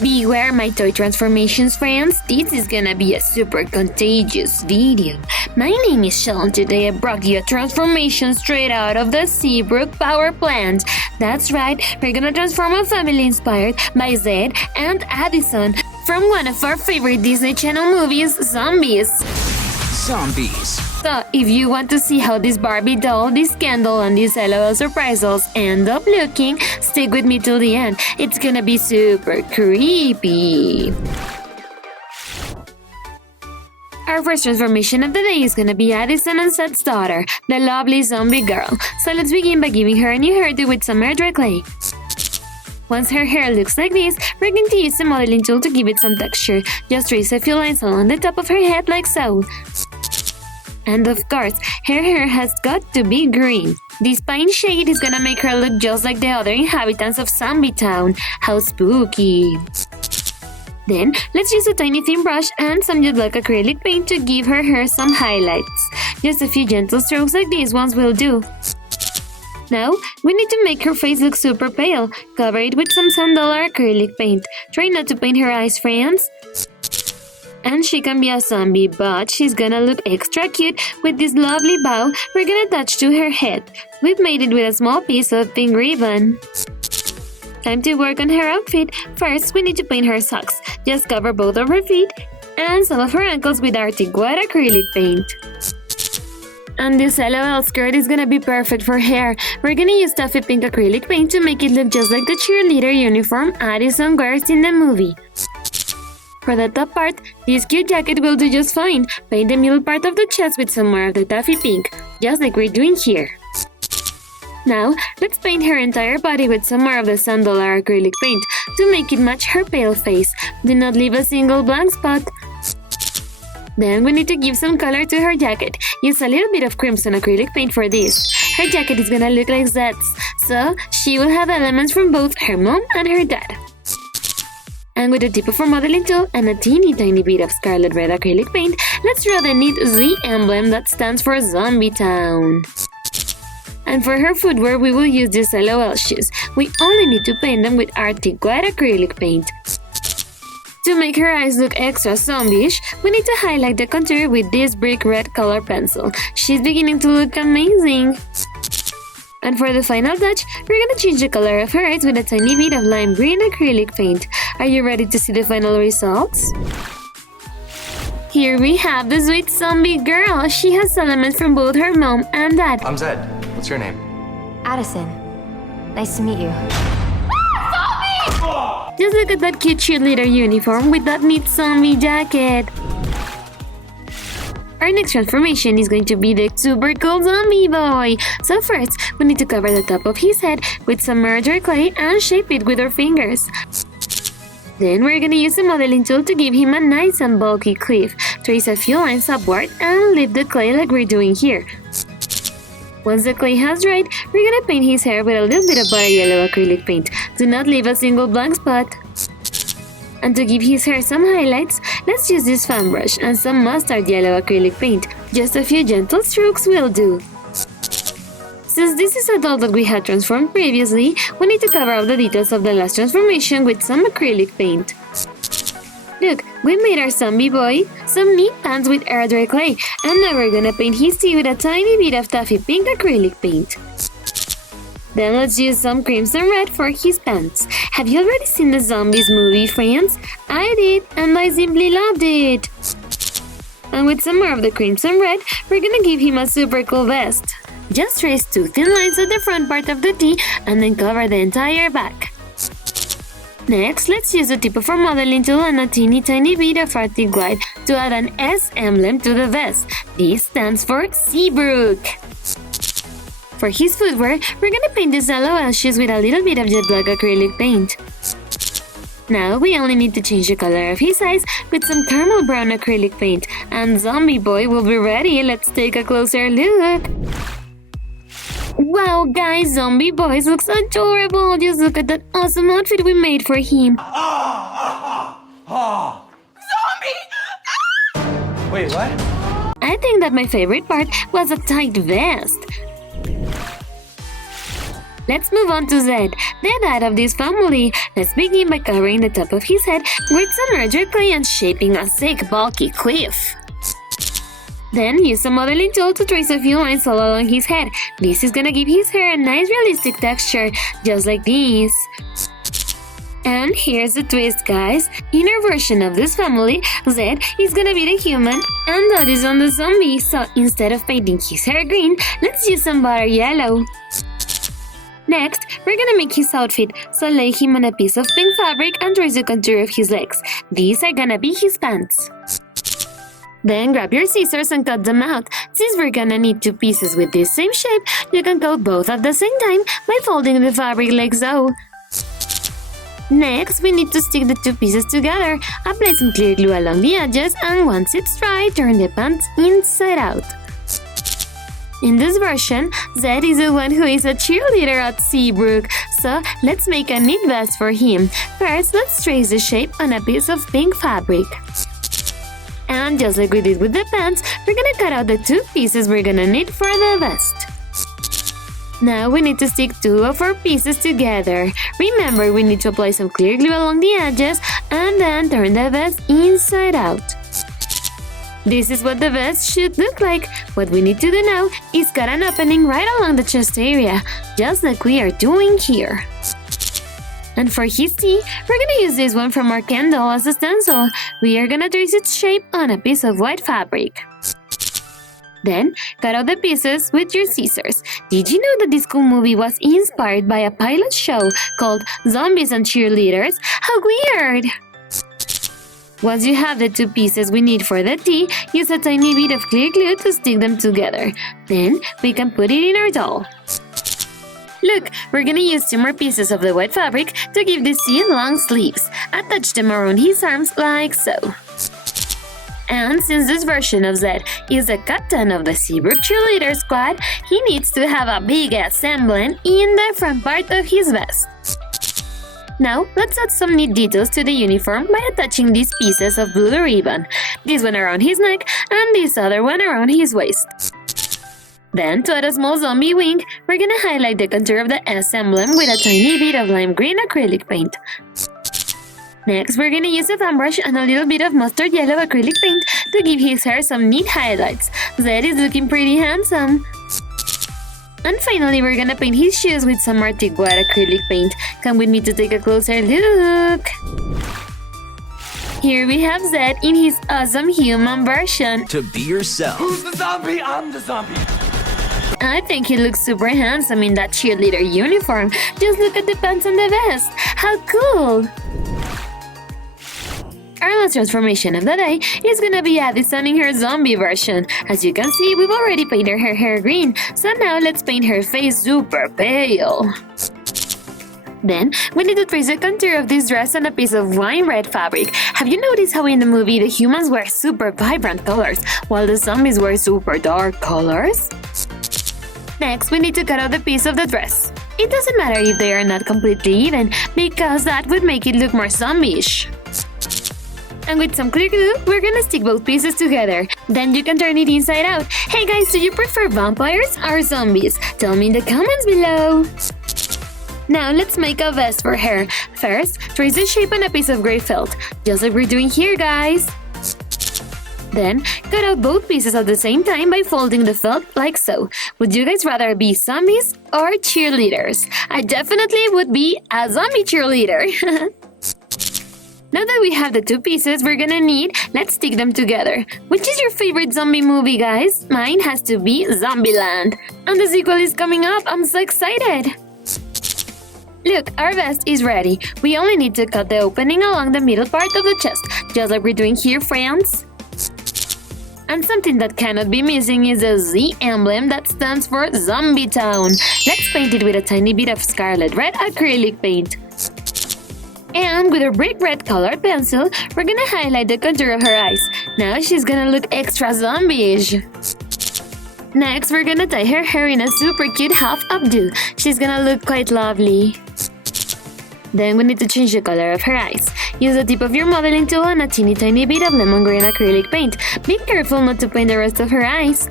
Beware my toy transformations friends, this is gonna be a super contagious video. My name is Chelle and today I brought you a transformation straight out of the SEABROOK Power Plant. That's right, we're gonna transform a family inspired by ZED and Addison from one of our favorite Disney Channel movies, Zombies. Zombies. So, if you want to see how this Barbie doll, this candle, and these LOL surprise dolls end up looking, stick with me till the end. It's gonna be super creepy. Our first transformation of the day is gonna be Addison and Zed's daughter, the lovely zombie girl. So let's begin by giving her a new hairdo with some air dry clay. Once her hair looks like this, we're going to use the modeling tool to give it some texture. Just trace a few lines along the top of her head like so. And of course, her hair has got to be green. This pine shade is gonna make her look just like the other inhabitants of Zombie Town. How spooky! Then, let's use a tiny thin brush and some jet black acrylic paint to give her hair some highlights. Just a few gentle strokes like these ones will do. Now, we need to make her face look super pale. Cover it with some $10 acrylic paint. Try not to paint her eyes, friends. And she can be a zombie, but she's gonna look extra cute with this lovely bow we're gonna attach to her head. We've made it with a small piece of pink ribbon. Time to work on her outfit. First, we need to paint her socks. Just cover both of her feet and some of her ankles with Arctic White acrylic paint. And this LOL skirt is gonna be perfect for hair. We're gonna use taffy pink acrylic paint to make it look just like the cheerleader uniform Addison wears in the movie. For the top part, this cute jacket will do just fine. Paint the middle part of the chest with some more of the taffy pink, just like we're doing here. Now, let's paint her entire body with some more of the $10 acrylic paint to make it match her pale face. Do not leave a single blank spot. Then we need to give some color to her jacket. Use a little bit of crimson acrylic paint for this. Her jacket is gonna look like Zed's, so she will have elements from both her mom and her dad. And with the tip of our modeling tool and a teeny tiny bit of scarlet red acrylic paint, let's draw the neat Z emblem that stands for Zombie Town. And for her footwear, we will use these LOL shoes. We only need to paint them with Arctic White acrylic paint. To make her eyes look extra zombie-ish, we need to highlight the contour with this brick red color pencil. She's beginning to look amazing. And for the final touch, we're gonna change the color of her eyes with a tiny bit of lime green acrylic paint. Are you ready to see the final results? Here we have the sweet zombie girl. She has elements from both her mom and dad. I'm Zed. What's your name? Addison. Nice to meet you. Just look at that cute cheerleader uniform with that neat zombie jacket. Our next transformation is going to be the super cool zombie boy. So first, we need to cover the top of his head with some murder clay and shape it with our fingers. Then we're gonna use a modeling tool to give him a nice and bulky cliff. Trace a few lines upward and leave the clay like we're doing here. Once the clay has dried, we're gonna paint his hair with a little bit of butter yellow acrylic paint. Do not leave a single blank spot. And to give his hair some highlights, let's use this fan brush and some mustard yellow acrylic paint. Just a few gentle strokes will do. Since this is a doll that we had transformed previously, we need to cover up the details of the last transformation with some acrylic paint. Look, we made our zombie boy some neat pants with air dry clay, and now we're gonna paint his teeth with a tiny bit of taffy pink acrylic paint. Then let's use some crimson red for his pants. Have you already seen the Zombies movie, friends? I did, and I simply loved it! And with some more of the crimson red, we're gonna give him a super cool vest. Just trace two thin lines at the front part of the tee and then cover the entire back. Next, let's use the tip of our modeling tool and a teeny tiny bit of Arctic White to add an S emblem to the vest. This stands for SEABROOK. For his footwear, we're gonna paint these LOL shoes with a little bit of jet black acrylic paint. Now we only need to change the color of his eyes with some caramel brown acrylic paint, and Zombie Boy will be ready. Let's take a closer look. Wow, guys, Zombie Boy looks adorable. Just look at that awesome outfit we made for him. Zombie! Wait, what? I think that my favorite part was a tight vest. Let's move on to Zed, the dad of this family. Let's begin by covering the top of his head with some red clay and shaping a thick, bulky cliff. Then use a modeling tool to trace a few lines all along his head. This is gonna give his hair a nice realistic texture, just like this. And here's the twist, guys. In our version of this family, Zed is gonna be the human and Addison the zombie. So instead of painting his hair green, let's use some butter yellow. Next, we're gonna make his outfit, so lay him on a piece of pink fabric and trace the contour of his legs. These are gonna be his pants. Then grab your scissors and cut them out. Since we're gonna need 2 pieces with this same shape, you can cut both at the same time by folding the fabric like so. Next, we need to stick the 2 pieces together. Apply some clear glue along the edges, and once it's dry, turn the pants inside out. In this version, Zed is the one who is a cheerleader at SEABROOK, so let's make a neat vest for him. First, let's trace the shape on a piece of pink fabric. And just like we did with the pants, we're gonna cut out the 2 pieces we're gonna need for the vest. Now we need to stick 2 of our pieces together. Remember, we need to apply some clear glue along the edges and then turn the vest inside out. This is what the vest should look like. What we need to do now is cut an opening right along the chest area, just like we are doing here. And for his tee, we're gonna use this one from our candle as a stencil. We are gonna trace its shape on a piece of white fabric. Then, cut out the pieces with your scissors. Did you know that this cool movie was inspired by a pilot show called Zombies and Cheerleaders? How weird! Once you have the 2 pieces we need for the tee, use a tiny bit of clear glue to stick them together. Then, we can put it in our doll. Look, we're gonna use 2 more pieces of the white fabric to give this tee long sleeves. Attach them around his arms like so. And since this version of Zed is a captain of the SEABROOK cheerleader squad, he needs to have a big-ass emblem in the front part of his vest. Now, let's add some neat details to the uniform by attaching these pieces of blue ribbon. This one around his neck and this other one around his waist. Then, to add a small zombie wing, we're gonna highlight the contour of the S emblem with a tiny bit of lime green acrylic paint. Next, we're gonna use a fan brush and a little bit of mustard yellow acrylic paint to give his hair some neat highlights. Zed is looking pretty handsome. And finally, we're gonna paint his shoes with some Arctic white acrylic paint. Come with me to take a closer look. Here we have Zed in his awesome human version. To be yourself. Who's the zombie? I'm the zombie. I think he looks super handsome in that cheerleader uniform. Just look at the pants and the vest. How cool! Our last transformation of the day is gonna be Addison in her zombie version. As you can see, we've already painted her hair green, so now let's paint her face super pale. Then, we need to trace the contour of this dress on a piece of wine red fabric. Have you noticed how in the movie the humans wear super vibrant colors, while the zombies wear super dark colors? Next, we need to cut out the piece of the dress. It doesn't matter if they are not completely even, because that would make it look more zombie-ish. And with some clear glue, we're gonna stick both pieces together. Then you can turn it inside out. Hey guys, do you prefer vampires or zombies? Tell me in the comments below. Now let's make a vest for her. First, trace the shape on a piece of gray felt, just like we're doing here, guys. Then, cut out both pieces at the same time by folding the felt like so. Would you guys rather be zombies or cheerleaders? I definitely would be a zombie cheerleader. Now that we have the 2 pieces we're gonna need, let's stick them together. Which is your favorite zombie movie, guys? Mine has to be Zombieland. And the sequel is coming up, I'm so excited! Look, our vest is ready. We only need to cut the opening along the middle part of the chest, just like we're doing here, friends. And something that cannot be missing is a Z emblem that stands for Zombie Town. Let's paint it with a tiny bit of scarlet red acrylic paint. And with a brick red colored pencil, we're gonna highlight the contour of her eyes. Now she's gonna look extra zombie-ish. Next, we're gonna tie her hair in a super cute half updo. She's gonna look quite lovely. Then we need to change the color of her eyes. Use the tip of your modeling tool and a teeny tiny bit of lemon green acrylic paint. Be careful not to paint the rest of her eyes.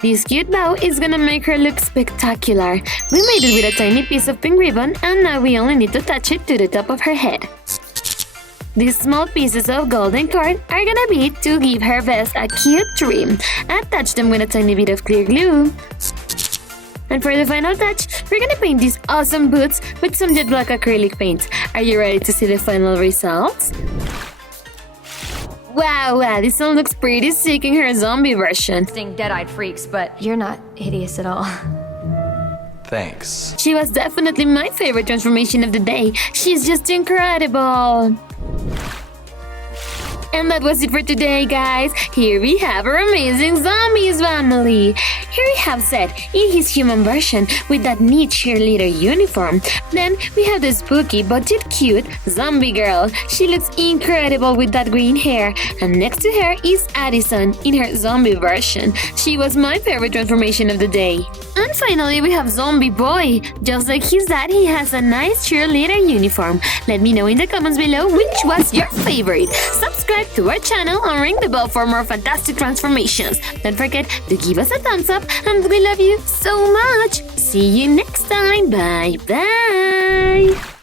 This cute bow is gonna make her look spectacular. We made it with a tiny piece of pink ribbon and now we only need to attach it to the top of her head. These small pieces of golden cord are gonna be to give her vest a cute trim. Attach them with a tiny bit of clear glue. And for the final touch, we're gonna paint these awesome boots with some jet black acrylic paint. Are you ready to see the final results? Wow, Addison looks pretty sick in her zombie version. Dead-eyed freaks, but you're not hideous at all. Thanks. She was definitely my favorite transformation of the day. She's just incredible. And that was it for today, guys. Here we have our amazing zombies family. Here we have Zed in his human version with that neat cheerleader uniform. Then we have the spooky but yet cute zombie girl. She looks incredible with that green hair. And next to her is Addison in her zombie version. She was my favorite transformation of the day. And finally, we have Zombie Boy. Just like his dad, he has a nice cheerleader uniform. Let me know in the comments below which was your favorite. Subscribe to our channel and ring the bell for more fantastic transformations. Don't forget to give us a thumbs up, and we love you so much. See you next time. Bye bye.